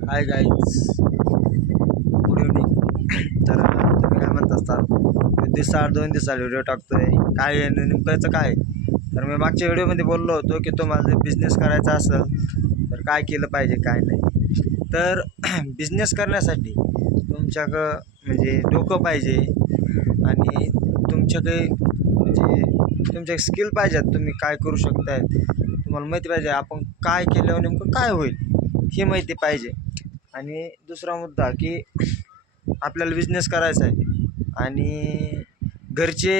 Hi guys, good evening. तर तुम्ही काय म्हणत असता, दिवसाआड 2 दिवसाआड व्हिडिओ टाकतोय, काय आहे नेमकंचं काय? तर मी मागच्या व्हिडिओमध्ये बोललो होतो की तुम्हाला जर बिझनेस करायचा असेल तर काय केलं पाहिजे काय नाही. तर बिझनेस करण्यासाठी तुमच्याकडं म्हणजे डोकं पाहिजे आणि तुमच्याकडे म्हणजे तुमच्या स्किल पाहिजेत. तुम्ही काय करू शकताय, तुम्हाला माहिती पाहिजे आपण काय केल्यावर नेमकं काय होईल हे माहिती पाहिजे. आणि दुसरा मुद्दा की आपल्याला बिझनेस करायचा आहे आणि घरचे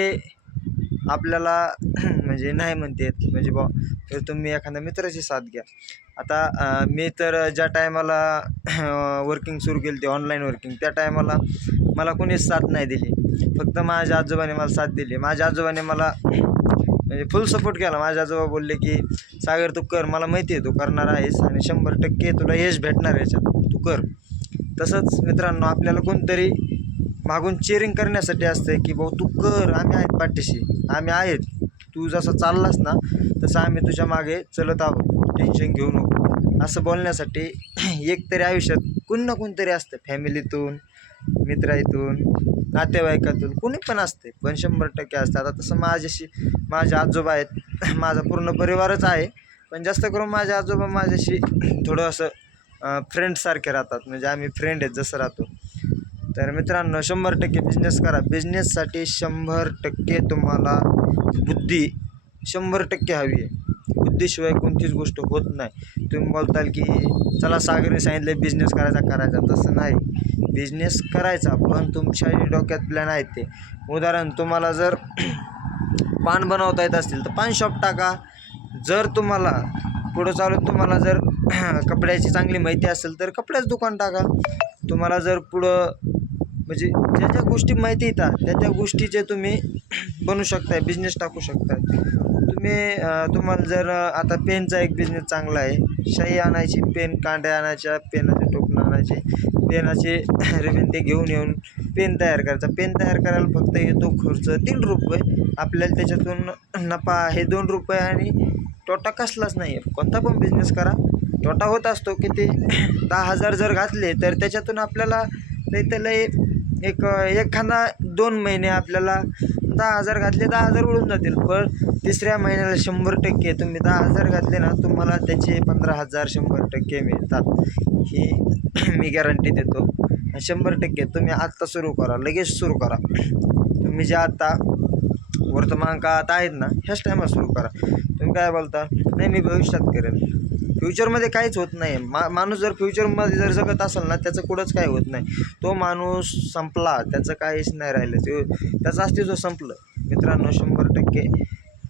आपल्याला म्हणजे नाही म्हणतात, म्हणजे बा तर तुम्ही एखाद्या मित्राची साथ घ्या. आता मी तर ज्या टायमाला वर्किंग सुरू केली ती ऑनलाईन वर्किंग, त्या टायमाला मला कोणीच साथ नाही दिली. फक्त माझ्या आजोबाने मला साथ दिली. माझ्या आजोबाने मला म्हणजे फुल सपोर्ट केला. माझे आजोबा बोलले की सागर तू कर, मला माहिती आहे तू करणार आहेस आणि 100% तुला यश भेटणार याच्यात, तू कर. तसंच मित्रांनो, आपल्याला कोणतरी मागून चेअरिंग करण्यासाठी असतं की भाऊ तू कर, आम्ही आहेत पाठीशी, आम्ही आहेत, तू जसं चाललास ना तसं आम्ही तुझ्या मागे चलत आहोत, टेन्शन घेऊ नको, असं बोलण्यासाठी एक तरी आयुष्यात कोण ना कोणतरी असतं. फॅमिलीतून, मित्रातून, नातेवाईकातून कोणी पण असते, पण 100% असतं. आता तसं माझे आजोबा आहेत, माझा पूर्ण परिवारच आहे, पण जास्त करून माझे आजोबा माझ्याशी थोडं असं फ्रेंडसारखे राहतात, म्हणजे आम्ही फ्रेंड आहेत जसं राहतो. तर मित्रांनो, 100% बिझनेस करा. बिझनेससाठी 100% तुम्हाला बुद्धी 100% हवी आहे. बुद्धीशिवाय कोणतीच गोष्ट होत नाही. तुम्ही बोलताल की चला सागरने सांगितलं बिझनेस करायचा, तसं नाही. बिझनेस करायचा, पण तुमच्या डोक्यात प्लॅन आहेत ते. उदाहरण, तुम्हाला जर पान बनवता येत असतील तर पान शॉप टाका. जर तुम्हाला पुढं चालून तुम्हाला जर कपड्याची चांगली माहिती असेल तर कपड्याचं दुकान टाका. तुम्हाला जर पुढं म्हणजे ज्या ज्या गोष्टी माहिती येतात त्या गोष्टीचे तुम्ही बनवू शकताय, बिझनेस टाकू शकताय. तुम्हाला जर आता पेनचा एक बिझनेस चांगला आहे. शाई आणायची, पेन कांड्या आणायच्या, पेनाचे टोपणं आणायचे, पेनाचे रिबीन ते घेऊन येऊन पेन तयार करायचा. पेन तयार करायला फक्त येतो खर्च 3 रुपये. आपल्याला त्याच्यातून नफा आहे 2 रुपये आणि तोटा कसलाच नाही आहे. कोणता पण बिझनेस करा, तोटा होत असतो की ते 10,000 जर घातले तर त्याच्यातून आपल्याला त्याला एक एखादा 2 महिने आपल्याला 10,000 घातले, 10,000 उडून जातील. पण तिसऱ्या महिन्याला 100% तुम्ही 10,000 घातले ना, तुम्हाला त्याचे 15,000 100% मिळतात. ही मी गॅरंटी देतो. 100% तुम्ही आत्ता सुरू करा, लगेच सुरू करा. तुम्ही जे आता वर्तमान काळात आहेत ना, ह्याच टायमात सुरू करा. तुम्ही काय बोलता, नाही मी भविष्यात करेन. फ्युचरमध्ये काहीच होत नाही. माणूस जर फ्युचरमध्ये जर जगत असेल ना, त्याचं कुठंच काही होत नाही. तो माणूस संपला, त्याचं काहीच नाही राहिलं, त्याचं अस्तित्व संपलं. मित्रांनो, 100%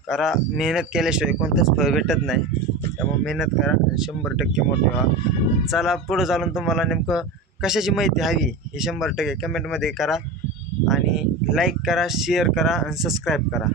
करा. मेहनत केल्याशिवाय कोणतंच फळ भेटत नाही. त्यामुळे मेहनत करा आणि 100% मोठे व्हा. चला, पुढं चालून तुम्हाला नेमकं कशाची माहिती हवी हे 100% कमेंटमध्ये करा आणि लाईक करा, शेअर करा आणि सबस्क्राईब करा.